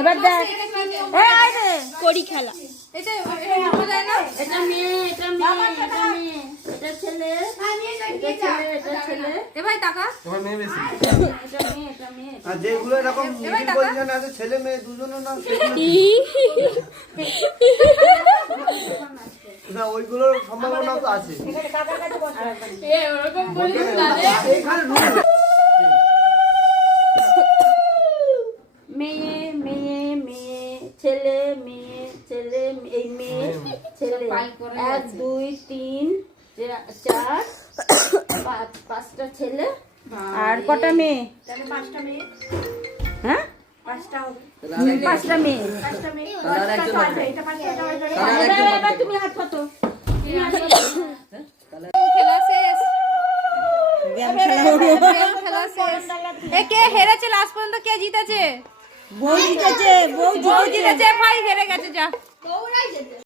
এবার দেখ করি খেলা। এটা মেয়ে, এটা মেয়ে, এটা মেয়ে, এটা ছেলে, এটা ছেলে, এটা ছেলে। এ ভাই টাকা এবার মেয়ে বেশি। এটা মেয়ে, এটা মেয়ে। আর যেগুলো এরকম মিডিল পজিশন আছে ছেলে মেয়ে দুজনও না না ওইগুলোর সম্ভাবনা তো আছে। ওরকম বলিস না রে। এইখানে রুল মেয়ে, মেয়ে, মেয়ে, ছেলে, মেয়ে, ছেলে, এই মেয়ে, ছেলে। 1 2 3 4 5টা ছেলে। আর কটা মেয়ে? তাহলে 5টা মেয়ে। হ্যাঁ 5টা হবে। 5টা মেয়ে। 5টা মেয়ে। এটা 5টা হবে। এবার তুমি হাত পাতো। খেলা শেষ। খেলা শেষ। এ কে হেরেছে লাস্ট পর্যন্ত? কে জিতেছে? বউ জিতেছে, বউ বউ জিতেছে, ভাই হেরে গেছে যা।